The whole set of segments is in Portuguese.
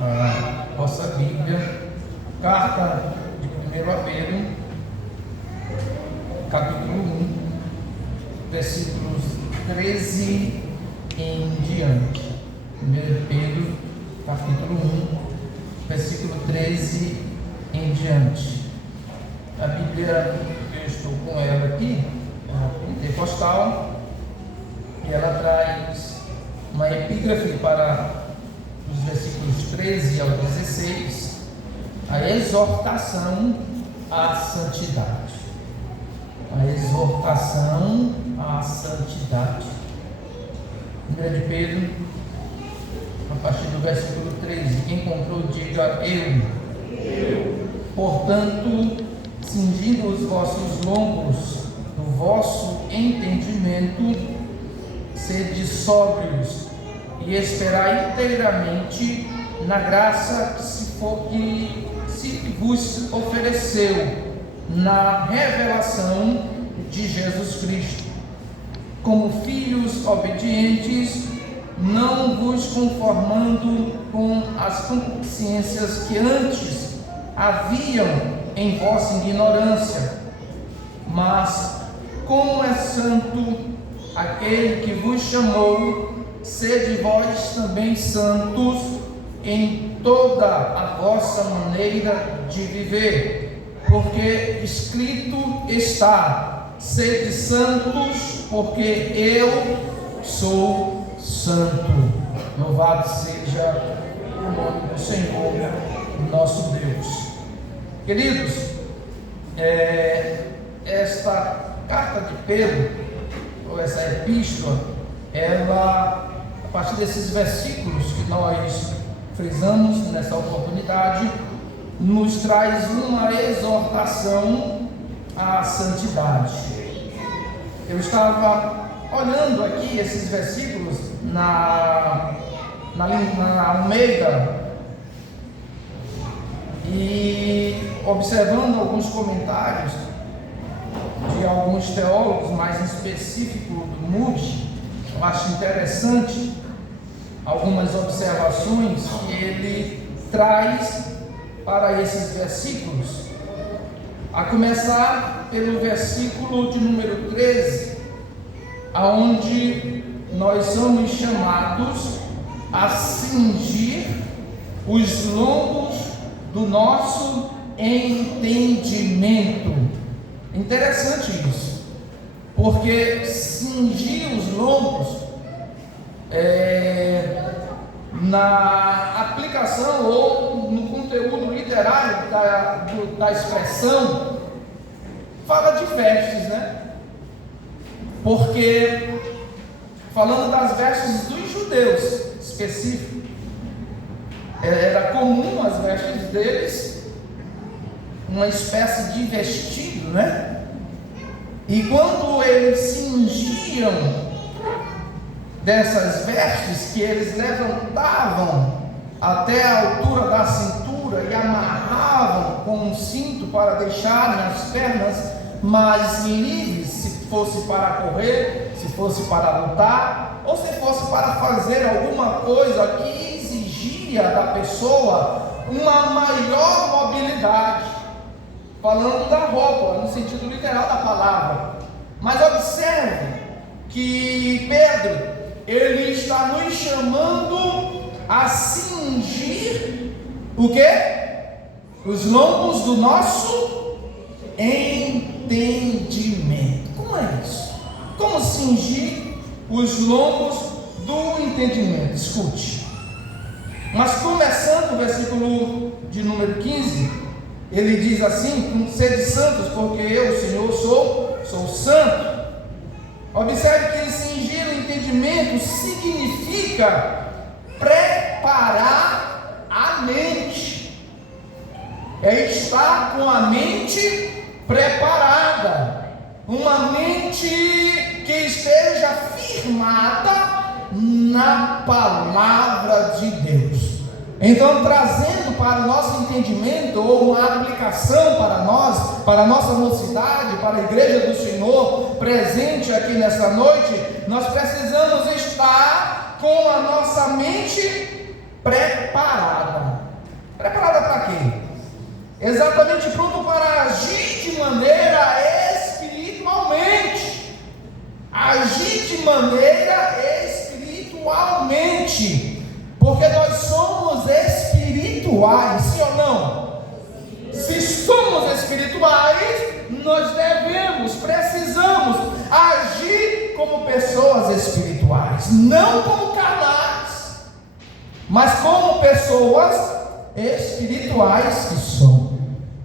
a vossa Bíblia, carta de 1 Pedro, capítulo 1, versículos 13 em diante. 1 Pedro, capítulo 1, versículo 13 em diante. A Bíblia, eu estou com ela aqui, é uma pentecostal, e ela traz uma epígrafe para os versículos 13 ao 16, a exortação à santidade. A exortação à santidade. 1 de Pedro, a partir do versículo 13, quem encontrou, diga eu. Portanto, cingindo os vossos lombos do vosso entendimento, sede sóbrios e esperai inteiramente na graça que se vos ofereceu na revelação de Jesus Cristo. Como filhos obedientes, não vos conformando com as concupiscências que antes haviam em vossa ignorância, mas como é santo aquele que vos chamou, sede vós também santos em toda a vossa maneira de viver, porque escrito está: sede santos, porque eu sou santo. Louvado seja o nome do Senhor, nosso Deus. Queridos, esta carta de Pedro, ou essa epístola, ela, a partir desses versículos que nós frisamos nessa oportunidade, nos traz uma exortação à santidade. Eu estava olhando aqui esses versículos na Almeida e observando alguns comentários de alguns teólogos, mais em específico do Moody. Eu acho interessante algumas observações que ele traz para esses versículos, a começar pelo versículo de número 13, aonde nós somos chamados a cingir os lombos do nosso entendimento. Interessante isso, porque cingir os lombos, na aplicação ou no conteúdo literário da expressão, fala de vestes, né? Porque, falando das vestes dos judeus específico, era comum as vestes deles, uma espécie de vestido, né? E quando eles cingiam dessas vestes, que eles levantavam até a altura da cintura e amarravam com um cinto para deixar as pernas mais livres, se fosse para correr, se fosse para lutar, ou se fosse para fazer alguma coisa que exigia da pessoa uma maior mobilidade, falando da roupa, no sentido literal da palavra. Mas observe que Pedro, ele está nos chamando a cingir o quê? Os lombos do nosso entendimento. Como é isso? Como cingir os lombos do entendimento? Escute. Mas começando o versículo de número 15, ele diz assim: sede santos, porque eu, Senhor, sou santo. Observe que cingir o entendimento significa preparar a mente, estar com a mente preparada, uma mente que esteja firmada na palavra de Deus. Então, trazendo para o nosso entendimento, ou uma aplicação para nós, para a nossa mocidade, para a igreja do Senhor presente aqui nesta noite, nós precisamos estar com a nossa mente preparada. porque nós somos espirituais, sim ou não? Se somos espirituais, nós precisamos agir como pessoas espirituais, não como carnais, mas como pessoas espirituais que somos.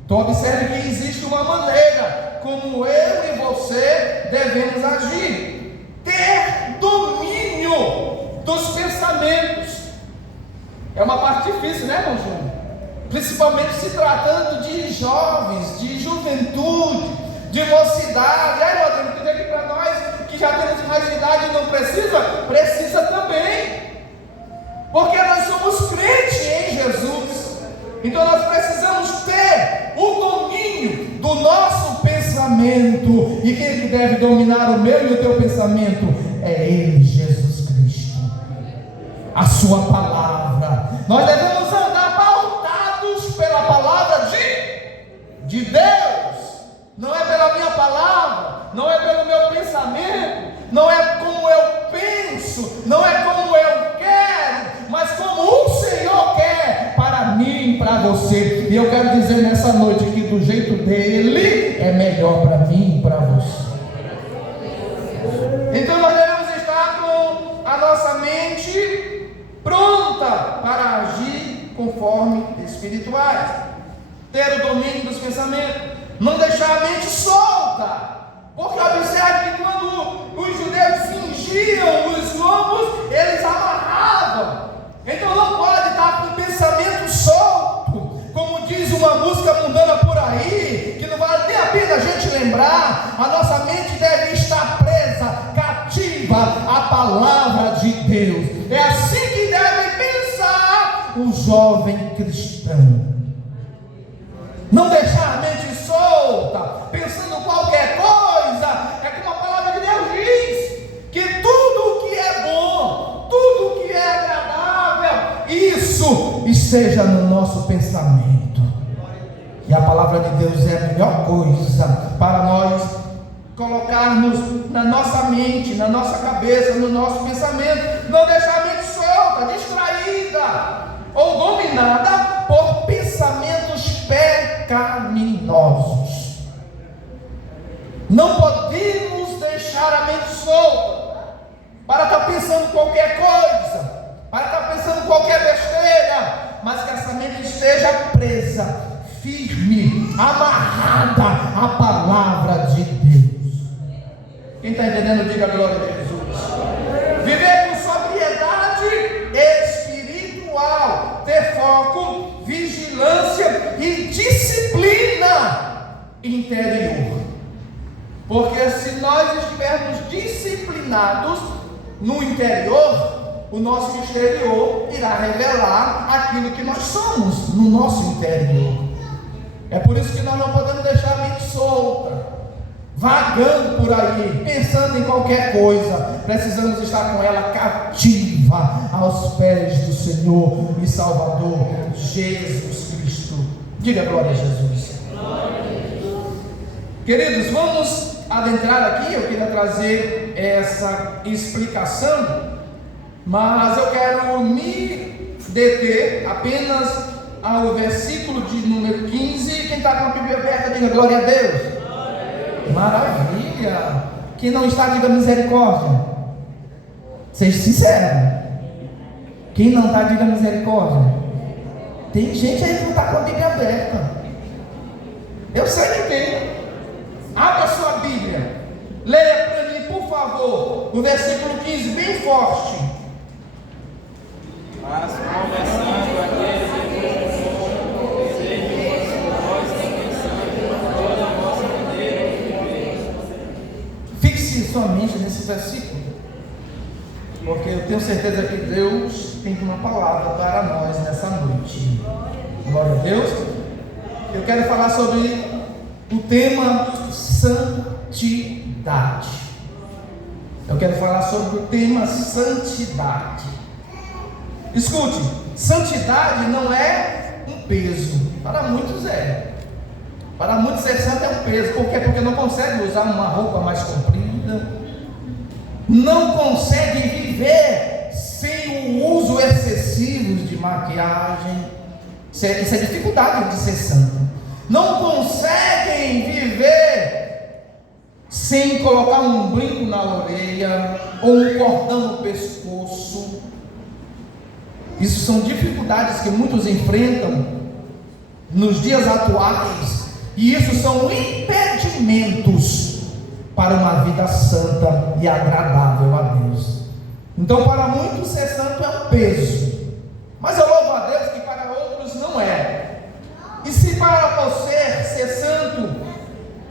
Então observe que existe uma maneira como eu e você devemos agir: ter domínio dos pensamentos. É uma parte difícil, né, irmão Júnior? Principalmente se tratando de jovens, de juventude, de mocidade. Aí, irmão, tem que dizer aqui para nós que já temos mais de idade e não precisa? Precisa também, porque nós somos crentes em Jesus. Então nós precisamos ter o domínio do nosso pensamento. E quem que deve dominar o meu e o teu pensamento? É Ele, Jesus Cristo, a sua palavra. Nós devemos andar pautados pela palavra de Deus. Não é pela minha palavra, não é pelo meu pensamento, não é como eu penso, não é como eu quero, mas como o Senhor quer para mim e para você. E eu quero dizer nessa noite que do jeito dele é melhor para mim e para você. Então nós devemos estar com a nossa mente pronta para agir conforme espirituais, ter o domínio dos pensamentos, não deixar a mente solta, porque observe que quando os judeus fingiam os lombos, eles amarravam. Então não pode estar com o pensamento solto, como diz uma música mundana por aí, que não vale nem a pena a gente lembrar. A nossa mente deve estar presa, cativa à palavra de Deus. É assim que deve pensar o jovem cristão. Não deixar a mente solta, pensando qualquer coisa. É como a palavra de Deus diz, que tudo que é bom, tudo que é agradável, isso esteja no nosso pensamento. E a palavra de Deus é a melhor coisa para nós colocarmos na nossa mente, na nossa cabeça, no nosso pensamento. Não deixar a mente solta, distraída ou dominada por pensamentos pecaminosos. Não podemos deixar a mente solta para estar pensando qualquer coisa, para estar pensando qualquer besteira, mas que essa mente esteja presa, firme, amarrada à palavra de Deus. Quem está entendendo, diga a glória de Jesus. Viver com sobriedade espiritual, ter foco, vigilância e disciplina interior. Porque se nós estivermos disciplinados no interior, o nosso exterior irá revelar aquilo que nós somos no nosso interior. É por isso que nós não podemos deixar a mente solta, vagando por aí, pensando em qualquer coisa. Precisamos estar com ela cativa aos pés do Senhor e Salvador Jesus Cristo. Diga glória a Jesus. Queridos, vamos adentrar aqui. Eu queria trazer essa explicação, mas eu quero me deter apenas ao versículo de número 15. Quem está com a Bíblia aberta, diga glória a Deus. Maravilha. Quem não está, diga misericórdia. Seja sincero. Quem não está, diga misericórdia. Tem gente aí que não está com a Bíblia aberta. Eu sei que tem. Abra a sua Bíblia, leia para mim, por favor, o versículo 15, bem forte. Mas conversando aquele que vós tem pensado toda a vossa maneira de viver. Fixe sua mente nesse versículo, porque eu tenho certeza que Deus tem uma palavra para nós nessa noite. Glória a Deus. Eu quero falar sobre o tema santidade. Eu quero falar sobre o tema santidade. Escute, santidade não é um peso. Para muitos é. Para muitos ser santo é um peso. Por quê? Porque não consegue usar uma roupa mais comprida, não consegue viver sem o uso excessivo maquiagem. Isso é dificuldade de ser santo. Não conseguem viver sem colocar um brinco na orelha ou um cordão no pescoço. Isso são dificuldades que muitos enfrentam nos dias atuais, e isso são impedimentos para uma vida santa e agradável a Deus. Então, para muitos ser santo é um peso, mas eu louvo a Deus que para outros não é. E se para você ser santo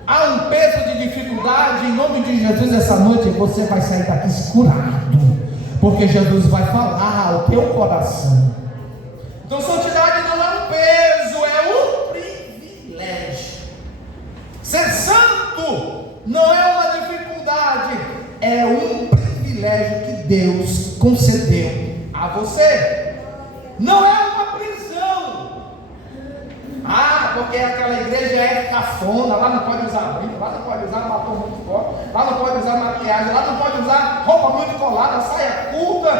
há um peso de dificuldade, em nome de Jesus, essa noite você vai sair daqui curado, porque Jesus vai falar ao teu coração. Então, santidade não é um peso, é um privilégio. Ser santo não é uma dificuldade, é um privilégio que Deus concedeu a você. Não é uma prisão. Porque aquela igreja é cafona, lá não pode usar brinco, lá não pode usar batom muito forte, lá não pode usar maquiagem, lá não pode usar roupa muito colada, saia curta.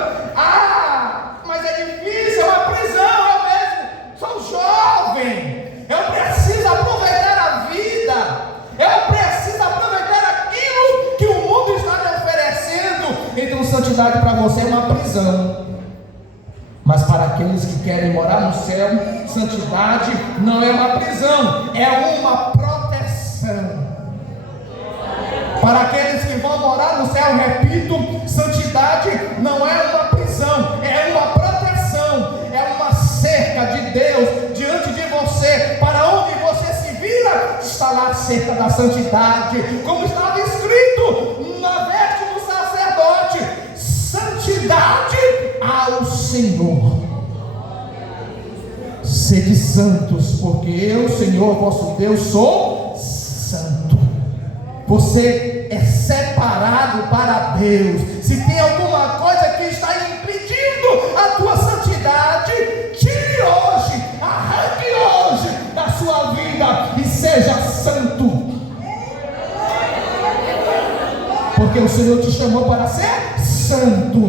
Mas é difícil, é uma prisão. Eu mesmo sou jovem, eu preciso aproveitar a vida, eu preciso aproveitar aquilo que o mundo está me oferecendo. Então santidade para você é uma prisão, mas para aqueles que querem morar no céu, santidade não é uma prisão, é uma proteção. Para aqueles que vão morar no céu, repito, santidade não é uma prisão, é uma proteção, é uma cerca de Deus diante de você. Para onde você se vira, está lá a cerca da santidade, como estava escrito na veste do sacerdote: santidade ao Senhor. Sede santos, porque eu, Senhor vosso Deus, sou santo. Você é separado para Deus. Se tem alguma coisa que está impedindo a tua santidade, tire hoje, arranque hoje da sua vida e seja santo, porque o Senhor te chamou para ser santo,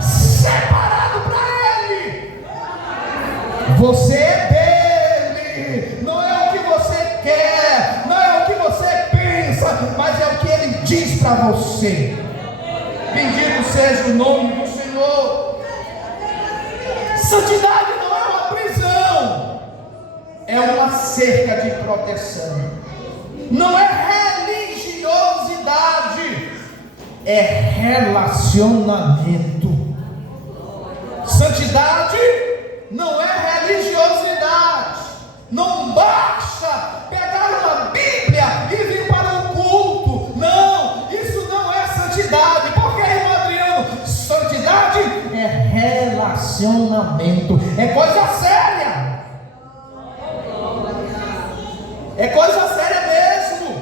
separado para Ele. Você é dele, não é o que você quer, não é o que você pensa, mas é o que Ele diz para você. Bendito seja o nome do Senhor. Santidade não é uma prisão, é uma cerca de proteção. Não é religiosidade, é relacionamento. Santidade não é religiosidade. Não basta pegar uma Bíblia e vir para o culto. Não, isso não é santidade. Porque, irmão Adriano, santidade é relacionamento. É coisa séria. É coisa séria mesmo.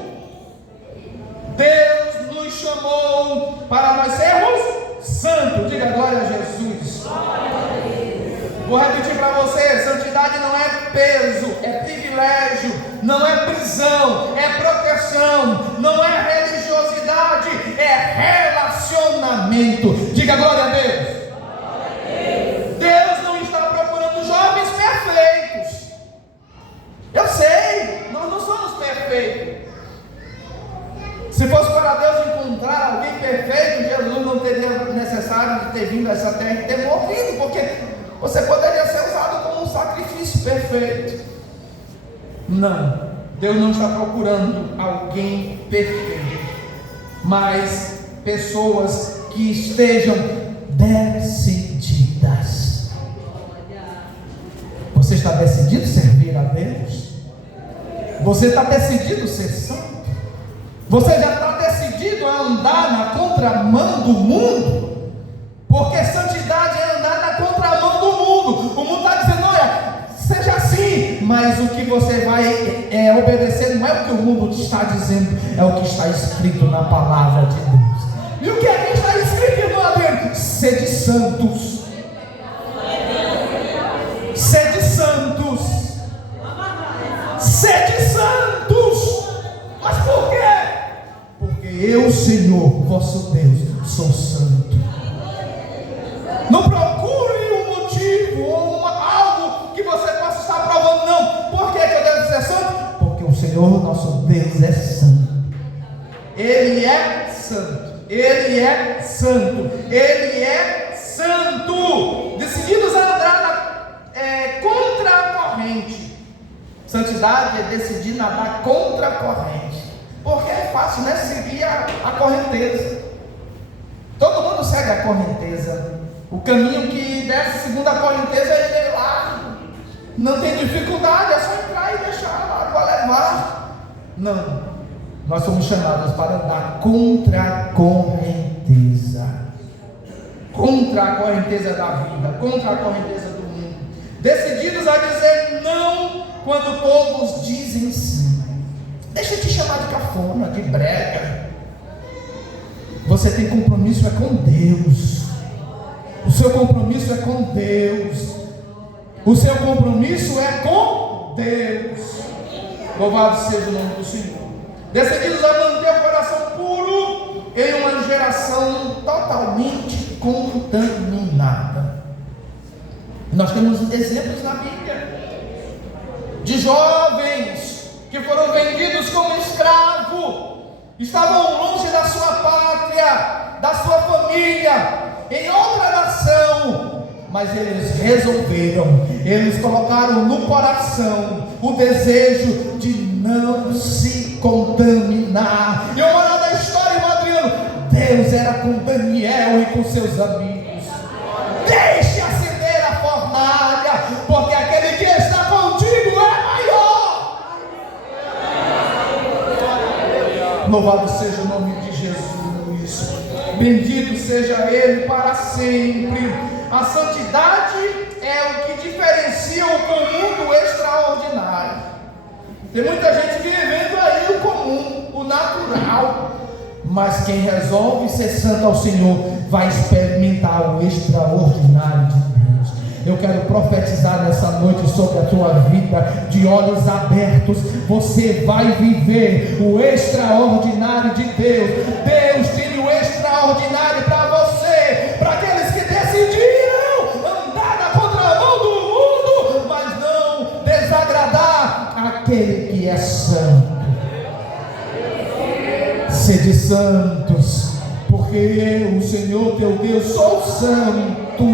Deus nos chamou para nós sermos santos. Diga glória a Jesus. Vou repetir para você: santidade não é peso, é privilégio, não é prisão, é proteção, não é religiosidade, é relacionamento. Diga glória a Deus. Deus não está procurando jovens perfeitos. Eu sei, nós não somos perfeitos. Se fosse para Deus encontrar alguém perfeito, Jesus não teria necessário de ter vindo a essa terra e ter morrido, porque você poderia ser usado como um sacrifício perfeito. Não, Deus não está procurando alguém perfeito, mas pessoas que estejam decididas. Você está decidido a servir a Deus? Você está decidido a ser santo? Você já está decidido a andar na contramão do mundo? Porque santidade é andar na contramão do mundo. O mundo está dizendo: olha, seja assim, mas o que você vai obedecer não é o que o mundo te está dizendo, é o que está escrito na palavra de Deus. E o que é que está escrito, irmão Adriano? Sede santos. Sede santos. Sede santos. Mas por quê? Porque eu, Senhor, vosso Deus, sou santo. Não procure um motivo ou uma Senhor nosso Deus é santo. Ele é santo. Ele é santo. Ele é santo. Decididos a andar contra a corrente. Santidade é decidir nadar contra a corrente. Porque é fácil, né? Seguir a correnteza. Todo mundo segue a correnteza. O caminho que desce segundo a correnteza, ele é lá. Não tem dificuldade, é só entrar e deixar a água levar. Não. Nós somos chamados para andar contra a correnteza. Contra a correnteza da vida, contra a correnteza do mundo. Decididos a dizer não quando todos dizem sim. Deixa eu te chamar de cafona, de brega. Você tem compromisso é com Deus. O seu compromisso é com Deus. O seu compromisso é com Deus. Louvado seja o nome do Senhor. Decididos a manter o coração puro em uma geração totalmente contaminada. Nós temos exemplos na Bíblia de jovens que foram vendidos como escravo, estavam longe da sua pátria, da sua família, em outra nação, mas eles resolveram, eles colocaram no coração o desejo de não se contaminar. E eu moral da história, irmão Adriano, Deus era com Daniel e com seus amigos. Deixe acender a fornalha, porque aquele que está contigo é maior. Louvado seja o nome de Jesus. Bendito seja Ele para sempre. A santidade é o que diferencia o comum do extraordinário. Tem muita gente vivendo aí o comum, o natural. Mas quem resolve ser santo ao Senhor vai experimentar o extraordinário de Deus. Eu quero profetizar nessa noite sobre a tua vida, de olhos abertos. Você vai viver o extraordinário de Deus. Deus tem o extraordinário para você, para aqueles que decidiram andar na contramão do mundo, mas não desagradar aquele que é santo. Sede santos, porque eu, o Senhor teu Deus, sou santo.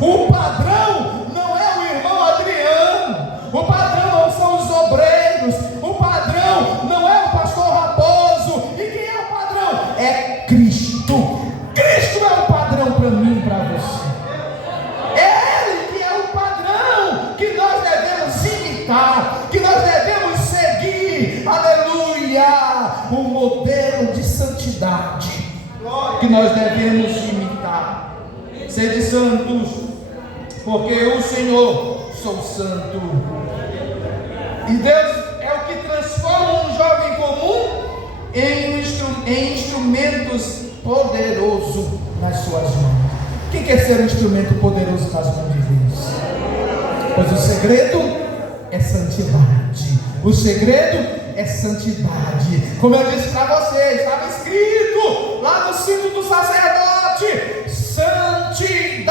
O padrão não é o irmão Adriano, o padrão não são os obreiros, o padrão não é o pastor Raposo. E quem é o padrão? É Cristo. Cristo é o padrão para mim e para você. É Ele que é o padrão que nós devemos imitar, que nós devemos seguir. Aleluia! O modelo de santidade que nós devemos imitar. Sede santos, porque o Senhor sou santo. E Deus é o que transforma um jovem comum em instrumentos poderosos nas suas mãos. Quem quer ser um instrumento poderoso nas mãos de Deus? Pois o segredo é santidade. O segredo é santidade. Como eu disse para vocês, estava escrito lá no cinto do sacerdote: santidade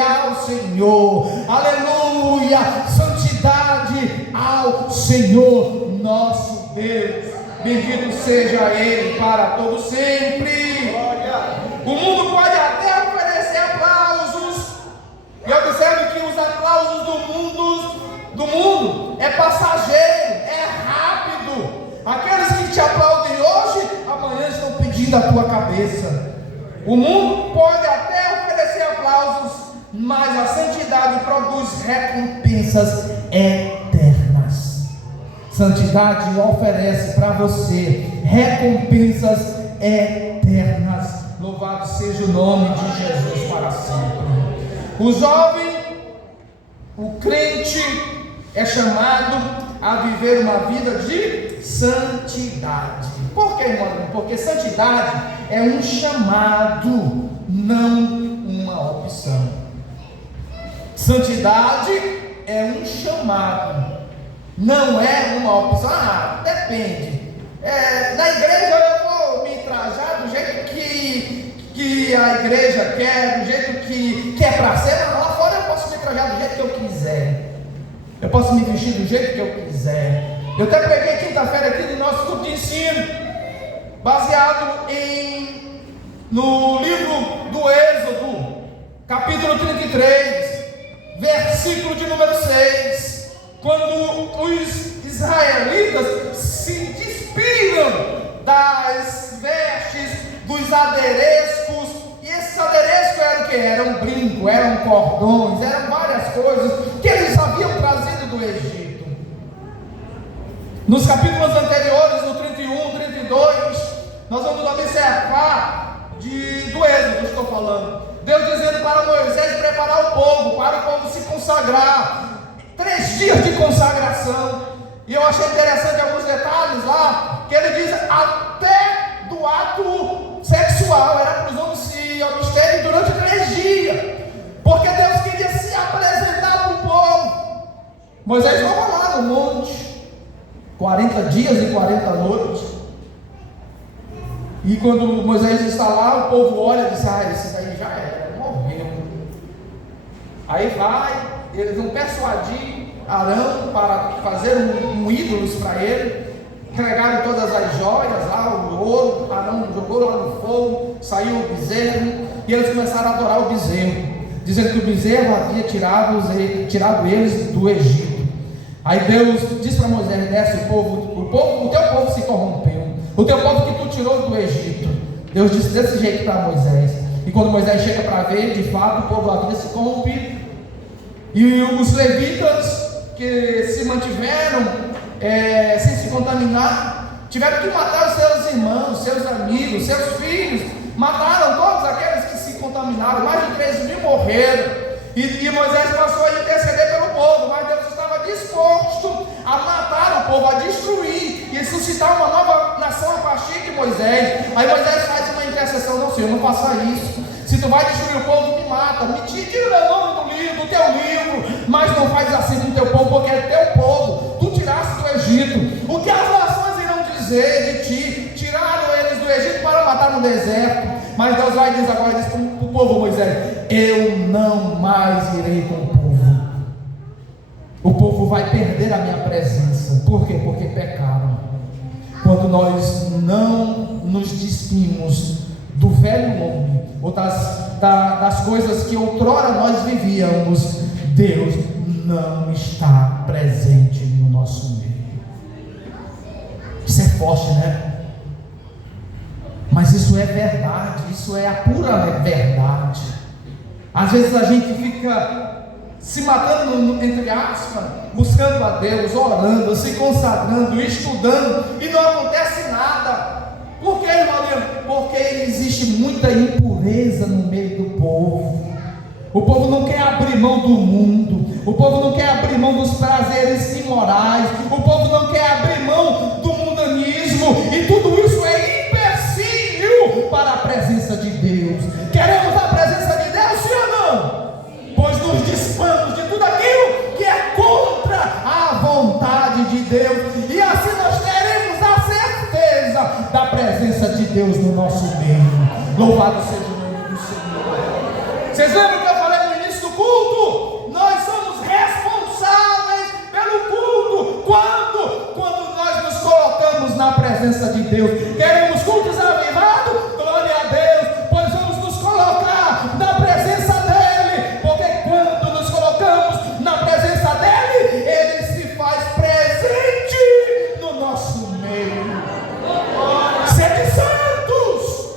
ao Senhor. Aleluia! Santidade ao Senhor nosso Deus. Bendito seja Ele para todo sempre. O mundo pode até oferecer aplausos, e observe que os aplausos do mundo é passageiro, é rápido. Aqueles que te aplaudem hoje, amanhã estão pedindo a tua cabeça. O mundo pode até oferecer aplausos, mas a santidade produz recompensas eternas. Santidade oferece para você recompensas eternas. Louvado seja o nome de Jesus para sempre. O jovem, o crente, é chamado a viver uma vida de santidade. Por que, irmão? Porque santidade é um chamado, não uma opção. Santidade é um chamado, não é uma opção. Depende. Na igreja eu vou me trajar do jeito que a igreja quer, do jeito que é para ser, mas lá fora eu posso me trajar do jeito que eu quiser. Eu posso me vestir do jeito que eu quiser. Eu até preguei quinta-feira aqui no nosso culto de ensino, baseado no livro do Êxodo, capítulo 33, versículo de número 6, quando os israelitas se despiram das vestes, dos adereços, e esses adereços eram o que? Eram brinco, eram cordões, eram várias coisas que eles haviam trazido do Egito. Nos capítulos anteriores, no 31, 32, nós vamos observar do Êxodo, estou falando, Deus dizendo para Moisés preparar o povo, para o povo se consagrar, 3 dias de consagração. E eu achei interessante alguns detalhes lá, que ele diz até do ato sexual, era para os homens se absterem durante 3 dias, porque Deus queria se apresentar para o povo. Moisés estava lá no monte, 40 dias e 40 noites, e quando Moisés está lá, o povo olha e diz: esse daí já era, morreu. Aí eles vão persuadir Arão para fazer um ídolo para ele. Entregaram todas as joias lá, o ouro. Arão jogou lá no fogo, saiu o bezerro, e eles começaram a adorar o bezerro, dizendo que o bezerro havia tirado eles do Egito. Aí Deus diz para Moisés: desce o teu povo se corrompeu, o teu povo que tu tirou do Egito. Deus disse desse jeito para Moisés. E quando Moisés chega para ver, de fato o povo havia se corrompido. E os levitas que se mantiveram sem se contaminar, tiveram que matar os seus irmãos, seus amigos, seus filhos. Mataram todos aqueles que se contaminaram. Mais de 3.000 morreram. E Moisés passou a interceder pelo povo, mas Deus estava disposto a matar o povo, a destruir e suscitar uma nova nação a partir de Moisés. Aí Moisés faz uma intercessão: não, Senhor, não faça isso. Se tu vai destruir o povo, me mata, me tira o nome do teu livro, mas não faz assim com o teu povo, porque é teu povo, tu tiraste do Egito. O que as nações irão dizer de ti? Tiraram eles do Egito para matar no deserto. Mas Deus vai dizer agora, diz para o povo: Moisés, eu não mais irei com o povo. O povo vai perder a minha presença. Por quê? Porque pecaram. Quando nós não nos despimos do velho homem, ou das coisas que outrora nós vivíamos, Deus não está presente no nosso meio. Isso é forte, né? Mas isso é verdade, isso é a pura verdade. Às vezes a gente fica se matando, entre aspas, buscando a Deus, orando, se consagrando, estudando, e não acontece nada. Por que, irmão? Porque existe muita impureza no meio do povo. O povo não quer abrir mão do mundo, o povo não quer abrir mão dos prazeres imorais, o povo não quer abrir mão do mundanismo, e tudo isso é empecilho para a presença de Deus. Queremos a presença de Deus, sim ou não? Pois nos dispamos de tudo aquilo que é contra a vontade de Deus, e assim nós teremos a certeza da presença de Deus no nosso meio. Louvado seja o nome do Senhor. Vocês lembram que eu falei no início do culto? Nós somos responsáveis pelo culto. Quando nós nos colocamos na presença de Deus. Queremos cultos avivados? Glória a Deus, pois vamos nos colocar na presença dEle, porque quando nos colocamos na presença dEle, Ele se faz presente no nosso meio. Sede santos,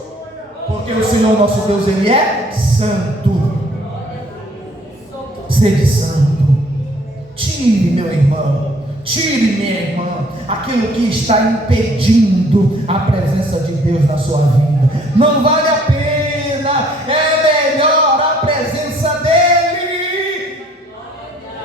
porque o Senhor nosso Deus, Ele é santo. Sede santo. Tire, meu irmão, tire, minha irmã, aquilo que está impedindo a presença de Deus na sua vida. Não vale a pena, é melhor a presença dEle.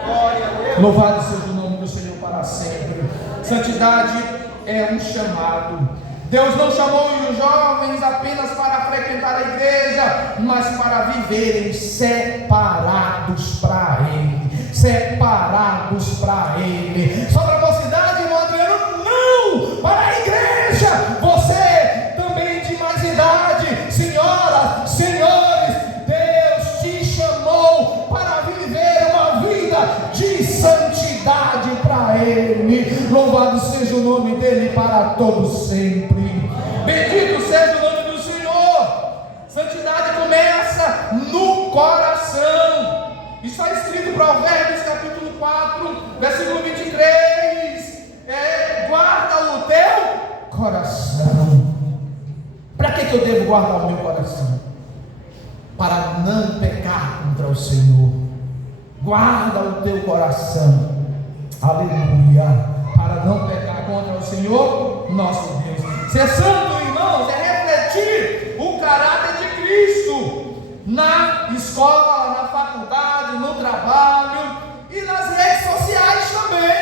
Glória a Deus. Louvado seja o nome do Senhor para sempre. Santidade é um chamado. Deus não chamou os jovens apenas para frequentar a igreja, mas para viverem separados para Ele. Separados para Ele. Só para a mocidade, irmão Adriano? Não! Para a igreja! Você também de mais idade, senhoras, senhores, Deus te chamou para viver uma vida de santidade para Ele. Louvado seja o nome dele para todos sempre. Bendito seja o nome do Senhor. Santidade começa no coração. Está escrito em Provérbios capítulo 4, versículo 23. Guarda o teu coração. Para que eu devo guardar o meu coração? Para não pecar contra o Senhor. Guarda o teu coração. Aleluia. Para não pecar contra o Senhor, nosso Deus. Ser santo, irmãos, é refletir o caráter de Cristo na escola, na faculdade, no trabalho e nas redes sociais também.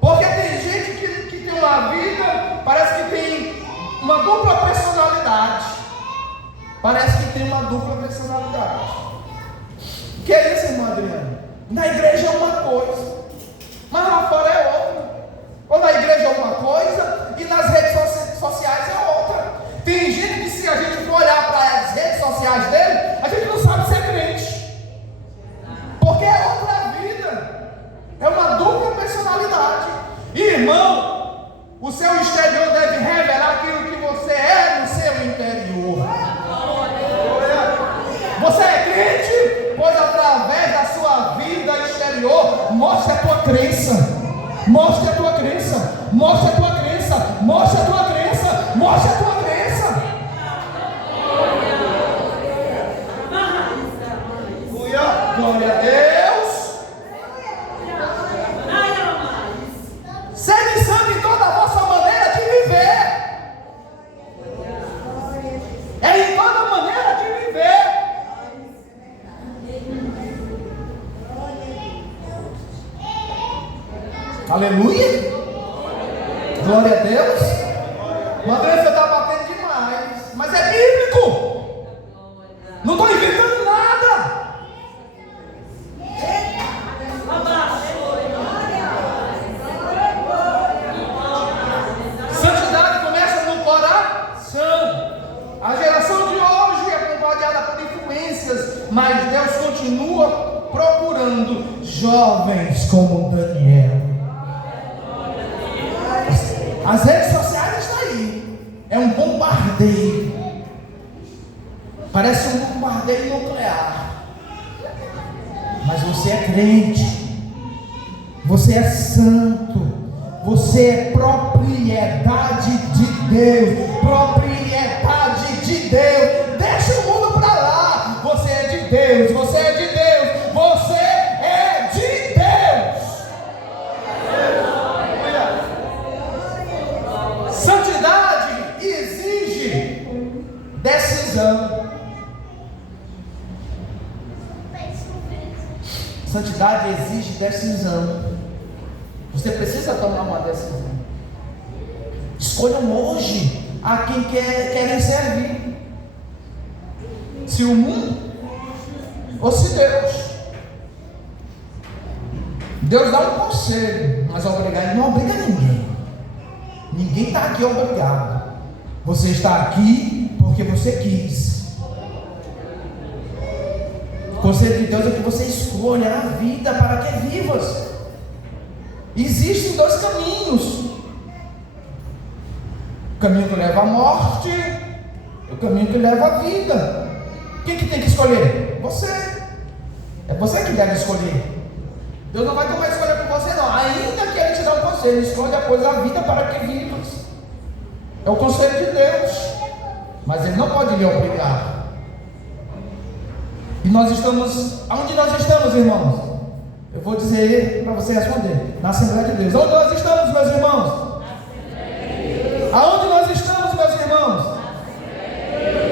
Porque tem gente que tem uma vida, parece que tem uma dupla personalidade. Parece que tem uma dupla personalidade. O que é isso, irmã Adriana? Na igreja é uma coisa, mas lá fora é outra. Ou na igreja é uma coisa e nas redes sociais é outra. Tem gente que, se a gente for olhar para as redes sociais dele, a gente não sabe se é crente, porque é outra vida, é uma dupla personalidade. Irmão, o seu exterior deve revelar aquilo que você é no seu interior. Você é crente, pois através da sua vida exterior, mostre a tua crença. Mostre a tua crença. Mostre a tua crença. Mostre a tua crença. Mostre a tua crença. Glória a Deus. Segue santo em toda a vossa maneira de viver. É em toda maneira de viver. Aleluia. Glória a Deus. André, você está batendo demais, mas é bíblico. Não estou inventando nada. Santidade começa no coração. A geração de hoje é bombardeada por influências, mas Deus continua procurando jovens como Daniel. As redes sociais estão aí. É um bombardeio. Parece um bombardeio nuclear. Mas você é crente. Você é santo. Você é propriedade de Deus. Propriedade de Deus. Deixa o mundo para lá. Você é de Deus. Você é de Deus. Você é de Deus. Santidade exige decisão. Santidade exige decisão. Você precisa tomar uma decisão. Escolham hoje a quem querem servir. Se o mundo ou se Deus. Deus dá um conselho, mas obrigar, Ele não obriga ninguém. Ninguém está aqui obrigado. Você está aqui porque você quis. O conselho de Deus é que você escolha a vida para que vivas. Existem dois caminhos: o caminho que leva à morte e o caminho que leva à vida. Quem que tem que escolher? Você. É você que deve escolher. Deus não vai tomar escolha por você, não. Ainda que Ele te dê um conselho, escolha pois a vida para que vivas. É o conselho de Deus, mas Ele não pode lhe obrigar. E nós estamos, aonde nós estamos, irmãos? Eu vou dizer para você responder: na Assembleia de Deus. Onde nós estamos, meus irmãos? Aonde nós estamos, meus irmãos?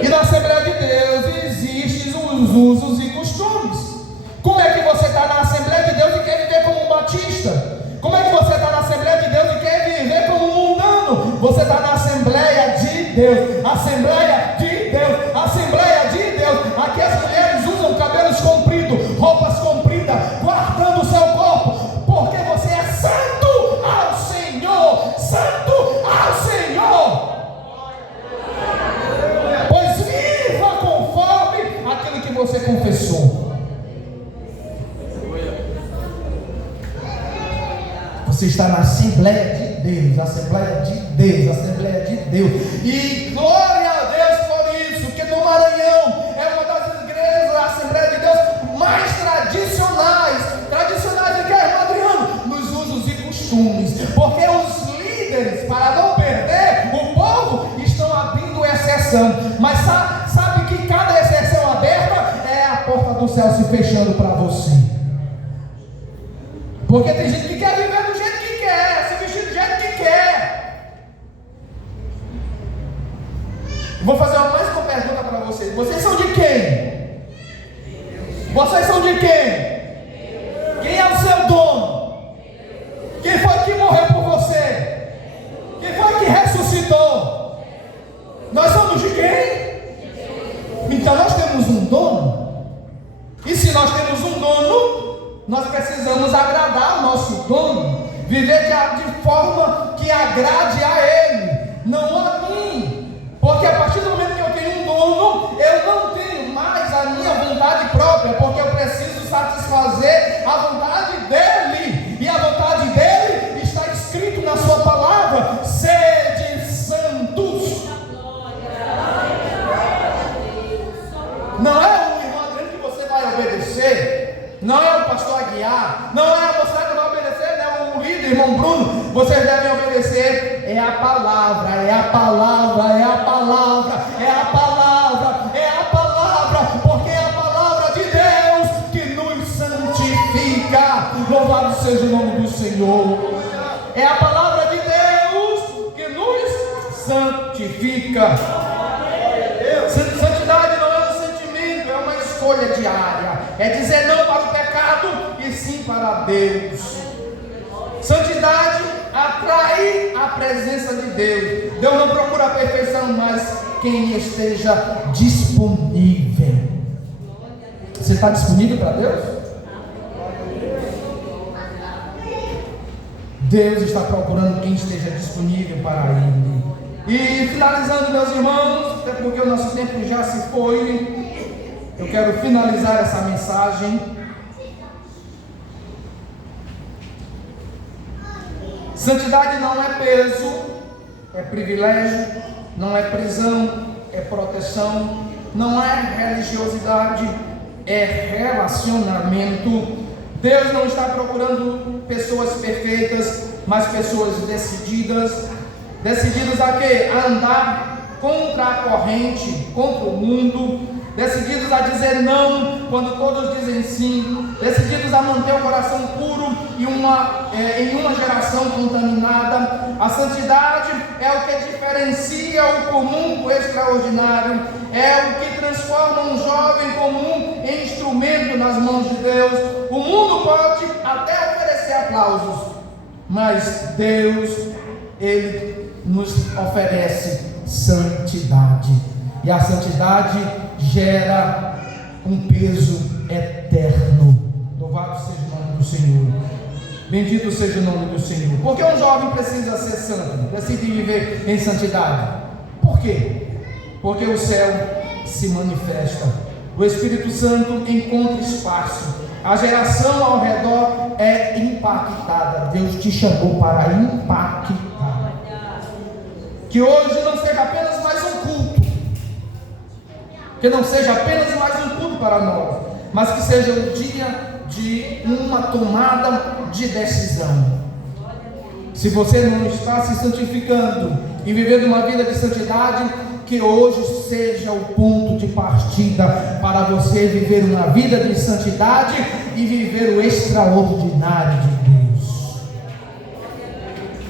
E na Assembleia de Deus existem os usos e costumes. Como é que você está na Assembleia de Deus e quer viver como um batista? Como é que você está na Assembleia de Deus e quer viver como um mundano? Você está na Assembleia de Deus. Assembleia de Deus. Assembleia de Deus. Aqui as mulheres usam cabelos compridos, roupas compridas, guardando o seu corpo, porque você é santo ao Senhor. Santo ao Senhor. Pois viva conforme aquilo que você confessou. Você está na Assembleia de Deus, Assembleia de Deus, Assembleia de Deus. E glória a Deus por isso, porque no Maranhão é uma das igrejas da Assembleia de Deus mais tradicionais de que, irmão Adriano? Nos usos e costumes. Porque os líderes, para não perder o povo, estão abrindo exceção. Mas sabe que cada exceção aberta é a porta do céu se fechando para você. Porque tem gente que quer viver do jeito que quer, se vestir do jeito que quer. Vou fazer mais uma pergunta para vocês. Vocês são de quem? Vocês são de quem? Quem é o seu dono? Quem foi que morreu por você? Quem foi que ressuscitou? Nós somos de quem? Então nós temos um dono. E se nós temos um dono, nós precisamos agradar o nosso dono, viver de forma que agrade a ele, não a mim, porque a partir do momento que eu tenho um dono, eu não tenho mais a minha vontade própria, porque eu preciso satisfazer a vontade dele, e a vontade dele está escrito na sua palavra: sede santos. Não é o irmão Adriano que você vai obedecer, não é o pastor Aguiar, não é você que vai obedecer, não é o líder, irmão Bruno. Vocês devem obedecer, é a palavra, é a palavra, é a palavra, é a palavra, é a palavra, porque é a palavra de Deus que nos santifica. Louvado seja o nome do Senhor. É a palavra de Deus que nos santifica. Santidade não é um sentimento, é uma escolha diária. É dizer não para o pecado e sim para Deus. Santidade atrai a presença de Deus. Deus não procura a perfeição, mas quem esteja disponível. Você está disponível para Deus? Deus está procurando quem esteja disponível para Ele. E finalizando, meus irmãos, até porque o nosso tempo já se foi, eu quero finalizar essa mensagem. Santidade não é peso, é privilégio, não é prisão, é proteção, não é religiosidade, é relacionamento. Deus não está procurando pessoas perfeitas, mas pessoas decididas. Decididos a quê? A andar contra a corrente, contra o mundo. Decididos a dizer não quando todos dizem sim. Decididos a manter o coração puro em uma geração contaminada. A santidade é o que diferencia o comum do extraordinário. É o que transforma um jovem comum em instrumento nas mãos de Deus. O mundo pode até oferecer aplausos, mas Deus, Ele nos oferece santidade. E a santidade gera um peso eterno. Louvado seja o nome do Senhor. Bendito seja o nome do Senhor. Por que um jovem precisa ser santo? Decide viver em santidade. Por quê? Porque o céu se manifesta. O Espírito Santo encontra espaço. A geração ao redor é impactada. Deus te chamou para impactar. Que hoje não seja apenas mais um culto. Que não seja apenas mais um culto para nós, mas que seja o dia de uma tomada de decisão. Se você não está se santificando e vivendo uma vida de santidade, que hoje seja o ponto de partida para você viver uma vida de santidade e viver o extraordinário de Deus.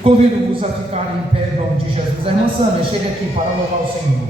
Convido-vos a ficar em pé em nome de Jesus. A irmã Sâmia, chega aqui para louvar o Senhor.